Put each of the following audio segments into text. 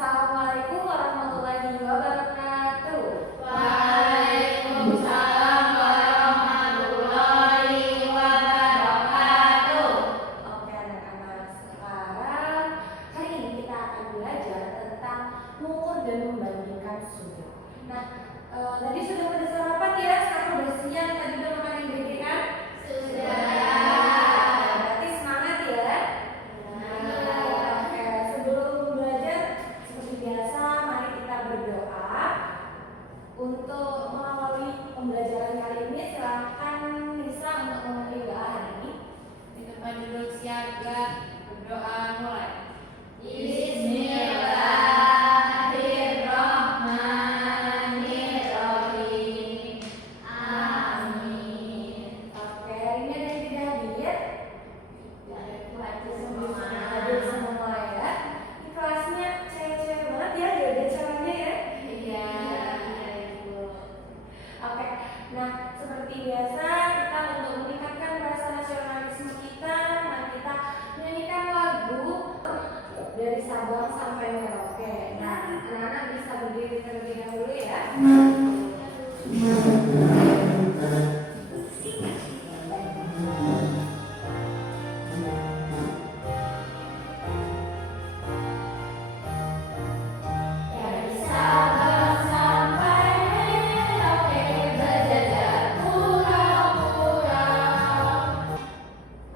Assalamualaikum warahmatullahi wabarakatuh. Waalaikumsalam warahmatullahi wabarakatuh. Oke anak-anak, sekarang hari ini kita akan belajar tentang mengukur dan membandingkan sudut. Nah, tadi sudah pada sarapan ya? Sekarang udah siang, tadi udah makan yang gede kan? Berarti semangat ya? Oke, sebelum belajar seperti biasa, mari kita berdoa. Untuk mengawali pembelajaran kali ini, silahkan Nisa untuk memulai doa hari ini. Di tempat duduk siaga, berdoa mulai. Bismillahirrahmanirrahim. Amin. Oke, hari ini ada yang tidak hadir? Hadir semua ya. Ini kelasnya cewek-cewek banget ya, gak ada ceweknya ya. Iya, Ibu. Oke, nah seperti biasa kita untuk meningkatkan rasa nasionalisme kita, mari kita nyanyikan lagu dari Sabang sampai Merauke. Nah, anak-anak bisa berdiri terlebih dahulu ya. Dari Sabang sampai Merauke berjajar pulau-pulau.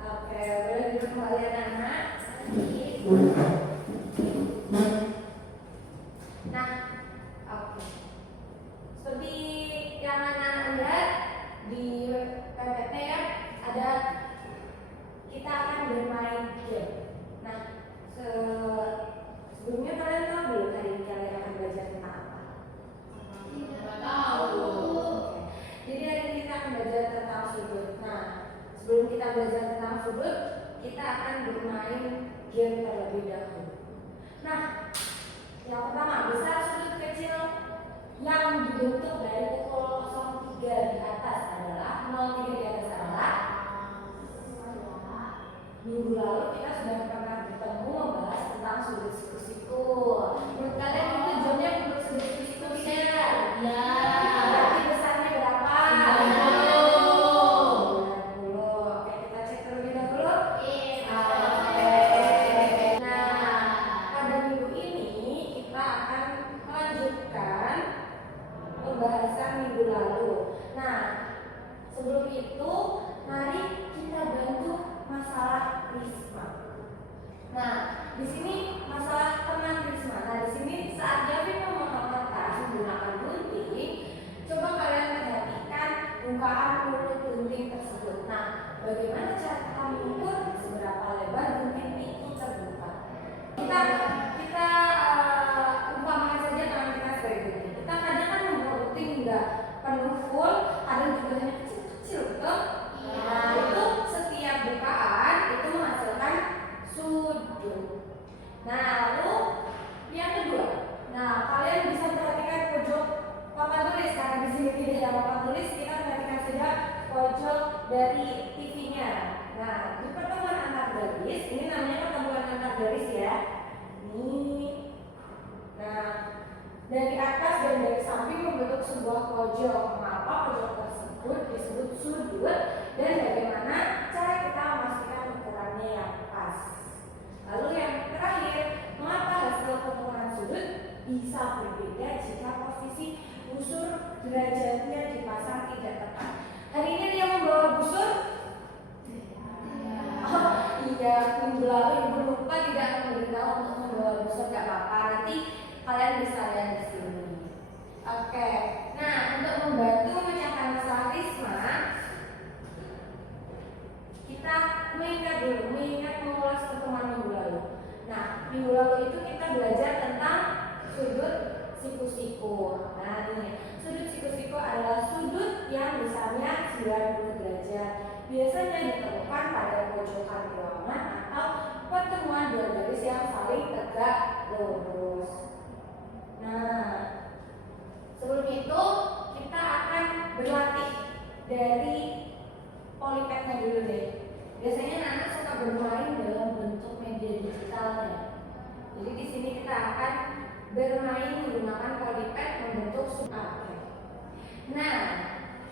Oke, boleh duduk kembali anak-anak. Nah, oke. Seperti yang anak-anak lihat di PPT ya, ada kita akan bermain game. Nah, sebelumnya kalian tahu belum hari ini kalian akan belajar tentang apa? Nggak tahu. Oke. Jadi hari ini kita akan belajar tentang sudut. Nah, sebelum kita belajar tentang sudut, kita akan bermain game terlebih dahulu. Nah, yang pertama, besar sudut kecil yang dibentuk dari pukul 03 di atas adalah 03 di atas adalah minggu lalu kita sudah pernah bertemu membahas tentang sudut siku-siku. Menurut kalian itu jamnya untuk sudut siku-siku tidak? Ya. Berarti besarnya berapa? 90. Oke, kita cek terlebih dahulu. Oke. Nah, pada minggu ini kita akan melanjutkan pembahasan minggu lalu. Nah, sebelum itu mari kita bantu masalah Risma. Nah, di sini masalah teman Risma. Nah, di sini saat Gavin memotong kertas menggunakan gunting, coba kalian perhatikan ungkapan mulut gunting tersebut. Nah, bagaimana cara kita mengukur seberapa lebar gunting itu terbuka? Kita umpamakan saja tangan kita sebagai gunting. Kita kadang kan membuka gunting hingga penuh full, kadang juga hanya kecil-kecil, betul? Nah, itu setiap bukaan itu menghasilkan sudut. Nah, lalu yang kedua, nah kalian bisa perhatikan pojok papan tulis karena di sini tidak ada papan tulis, kita perhatikan saja pojok dari TV-nya. Nah, di pertemuan antar garis, ini namanya pertemuan antar garis ya. Ini, nah dari atas dan dari samping membentuk sebuah pojok. Mengapa pojok tersebut disebut sudut dan bagaimana cara kita memastikan ukurannya yang pas. Lalu yang terakhir, mengapa hasil pengukuran sudut bisa berbeda jika posisi busur derajatnya dipasang tidak tepat. Hari ini dia membawa busur? Oh iya, minggu lalu ibu lupa tidak memberitahu untuk membawa busur, gak apa-apa. Nanti kalian bisa lihat di sini. Oke, nah untuk membantu memecahkan masalah Risma, kita mengingat mengulas pertemuan minggu lalu. Nah, minggu lalu itu kita belajar tentang sudut siku-siku. Nah, ini sudut siku-siku adalah sudut yang besarnya 90 derajat. Biasanya ditemukan pada pojokan ruangan atau pertemuan dua garis yang saling tegak lurus. Nah, sebelum itu kita akan berlatih dari polipetnya dulu deh. Biasanya anak suka bermain dalam bentuk media digitalnya. Jadi di sini kita akan bermain menggunakan polipad membentuk sudut. Nah,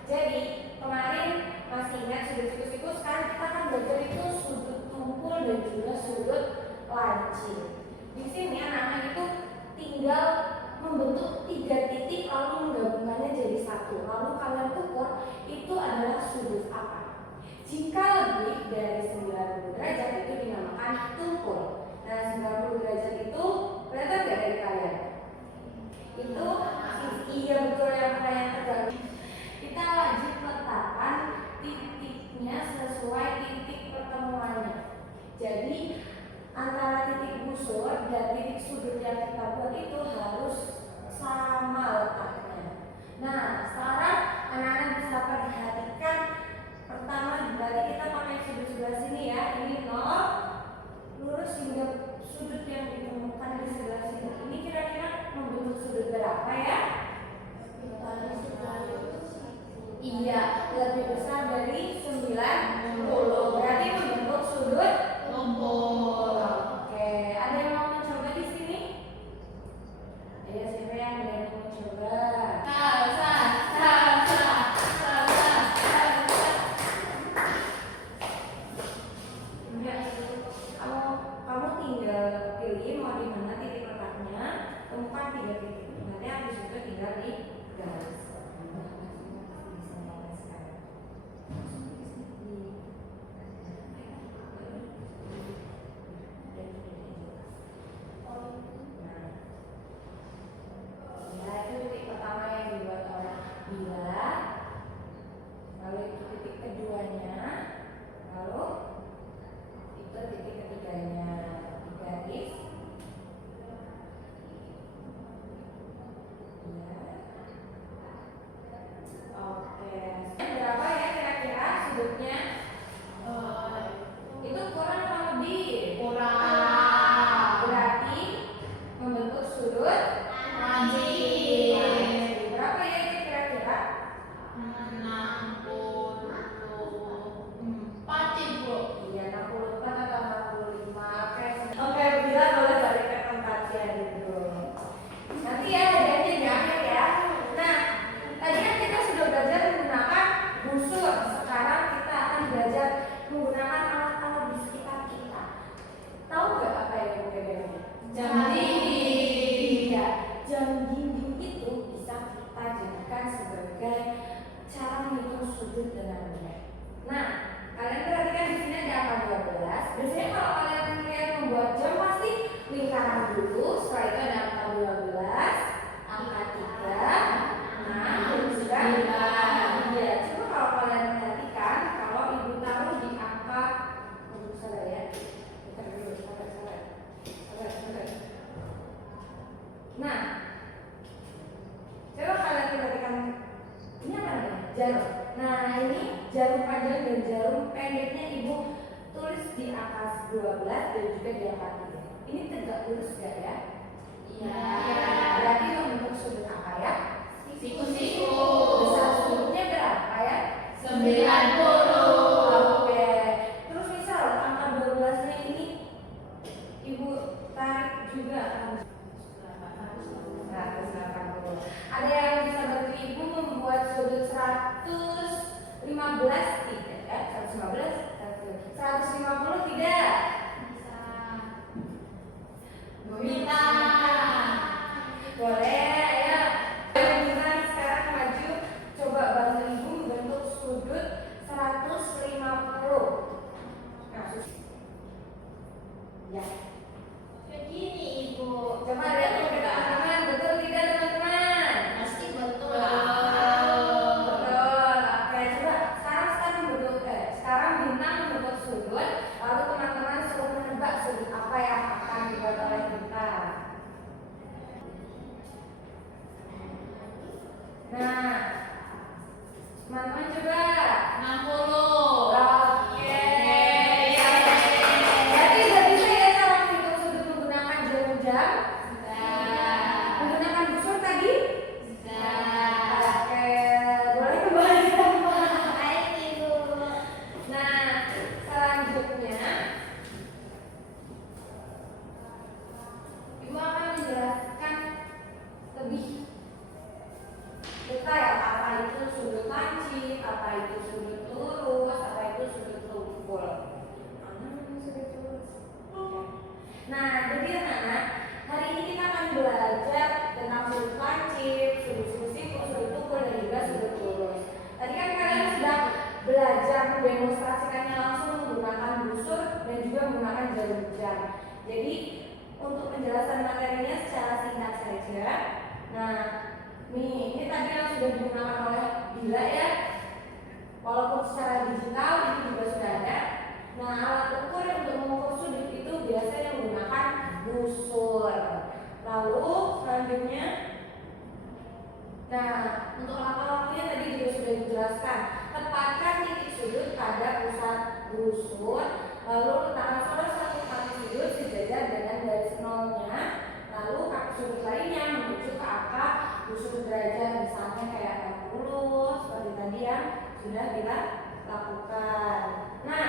jadi kemarin masih ingat sudut siku-siku, sekarang kita akan belajar itu sudut tumpul dan juga sudut lancip. Di sini anak-anak itu tinggal membentuk 3 titik lalu menggabungkannya jadi satu. Lalu kalian ukur itu adalah sudut apa. Jika lebih dari 90 derajat itu dinamakan tumpul. Nah, 90 derajat itu kelihatan nggak dari kalian? Itu iya betul yang kalian tegak. Kita wajib letakkan titiknya sesuai titik pertemuannya. Jadi antara titik busur dan titik sudut yang kita buat itu harus sama letaknya. Nah, sekarang anak-anak bisa perhatikan pertama dari kita pakai sudut sebelah sini ya. Ini 0 lurus hingga sudut yang ditemukan di sebelah sini. Ini kira-kira membentuk sudut berapa ya? Iya, lebih besar dari 90. Berarti membentuk sudut tumpul. Oke, ada yang mau mencoba di sini? Ayo, siapa yang berani mencoba? Kamu tinggal pilih mau di mana titik letaknya, temukan 3 titik. Nanti habis itu tinggal di garis. Jarum. Nah, ini jarum panjang dan jarum pendeknya Ibu tulis di atas 12 dan juga di angka 3. Ini tegak lurus gak ya? Iya. Berarti membentuk sudut apa ya? Siku-siku. Besar sudutnya berapa ya? 90. Oke. Terus misal angka 12-nya ini Ibu tarik juga 180. Ada yang bisa bantu Ibu membuat sudut 115 tidak ya? 150 tidak? Bisa. Boleh ya. Gimana sekarang maju coba bantu Ibu membentuk sudut 150. Nah, ya. Begini Ibu. Coba lihat ke teman-teman, betul tidak teman-teman? Pasti betul. Betul. Oke, coba sekarang bentuk sekarang bintang membentuk sudut, lalu teman-teman suruh menebak sudut apa yang akan dibuat oleh bintang. Nah, teman-teman coba 60. Oke. Berarti udah bisa ya cara menghitung sudut menggunakan jarum jam? Menggunakan busur tadi? Oke, boleh kembali ke rumah. Baik Ibu. Nah, selanjutnya Ibu akan menjelaskan belajar tentang sudut lancip, sudut siku, sudut tukul, dan juga sudut lurus. Tadi kan kalian sudah belajar mendemonstrasikannya langsung menggunakan busur dan juga menggunakan jarum jam. Jadi untuk penjelasan materinya secara singkat saja. Nah, ini tadi yang sudah digunakan oleh Bila ya. Walaupun secara digital itu juga sudah ada. Nah, alat ukur untuk mengukur sudut itu biasanya menggunakan busur. Lalu selanjutnya, nah untuk langkah-langkahnya tadi juga sudah dijelaskan. Tepatkan titik sudut pada pusat busur. Lalu letakkan salah satu kaki sudut sejajar dengan garis nolnya. Lalu kaki sudut lainnya menuju ke angka busur derajat, misalnya kayak 60 seperti tadi yang sudah kita lakukan. Nah,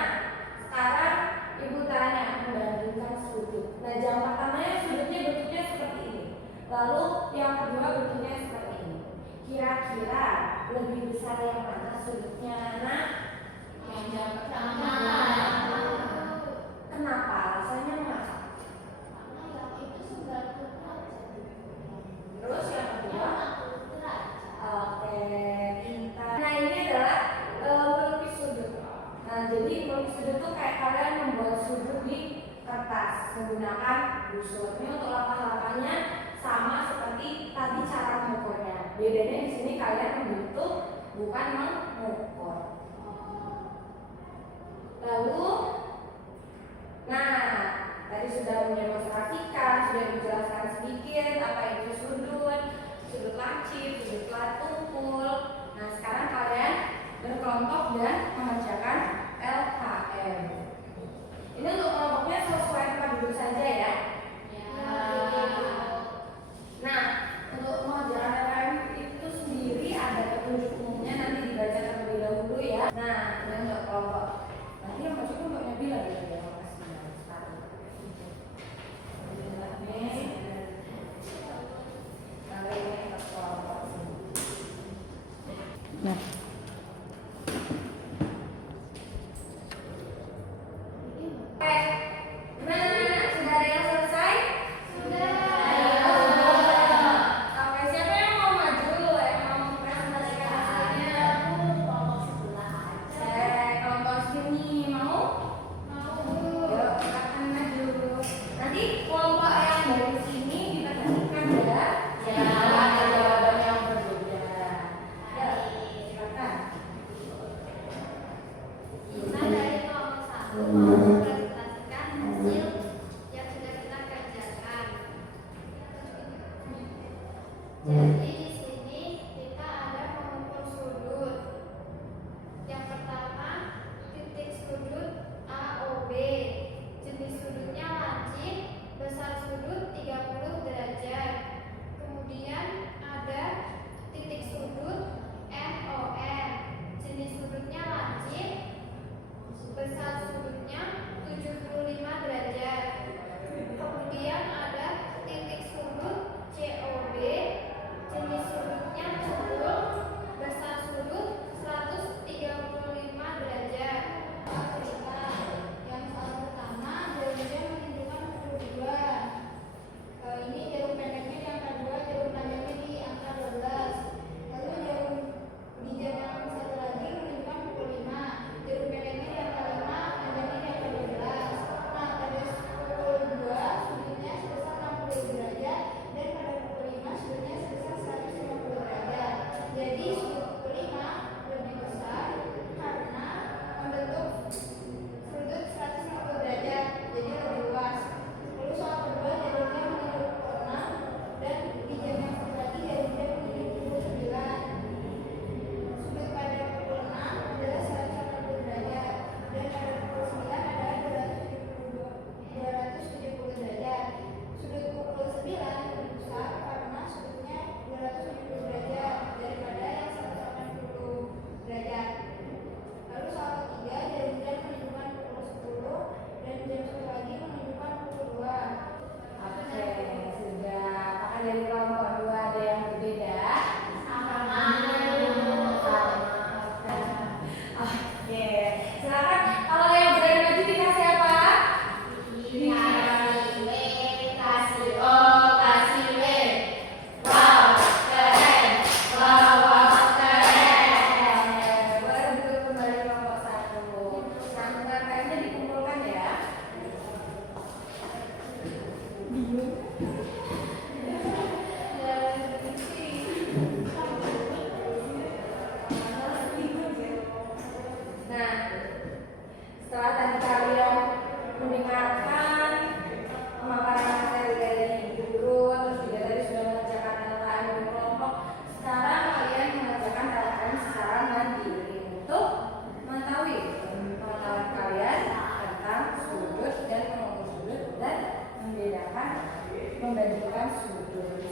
sekarang ibu tanya membandingkan sudut. Nah, yang pertamanya sudutnya bentuknya seperti ini. Lalu yang kedua bentuknya seperti ini. Kira-kira lebih besar yang mana sudutnya? Nah, Yang pertama. kenapa? Alasannya mengapa? Terus yang kedua? Oke, pintar. Nah, ini adalah melukis sudut. Nah, jadi melukis sudut itu kayak kalian membuat sudut di kertas menggunakan busur. Ini untuk langkah-langkahnya sama seperti tadi cara mengukurnya. Bedanya di sini kalian membentuk bukan mengukur. Lalu, nah tadi sudah mendemonstrasikan, sudah dijelaskan sedikit apa itu sudut, sudut lancip, sudut tukul. Nah, sekarang kalian berkelompok dan mengerjakan LKM. Ini untuk kelompoknya sesuai tempat duduk saja ya. Nah, untuk mengerjakan LKM itu sendiri ada petunjuk umumnya, nanti dibaca terlebih dahulu ya. Nah, ini untuk kelompok. Nanti yang masuk kelompoknya Bila ya. Nah, Jadi di sini kita ada mengukur sudut. Yang pertama, titik sudut AOB. Jenis sudutnya lancip, besar sudut 30 derajat. Kemudian ada titik sudut MOM. Jenis sudutnya lancip, besar sudutnya 75 derajat. Kemudian ada titik sudut COB. Nah, setelah tadi kalian mendengarkan pemaparan materi dari guru, terus juga tadi sudah mengerjakan LKM di kelompok, sekarang kalian mengerjakan LKM secara mandiri untuk mengetahui pengetahuan kalian tentang sudut dan mengukur sudut dan membandingkan sudut.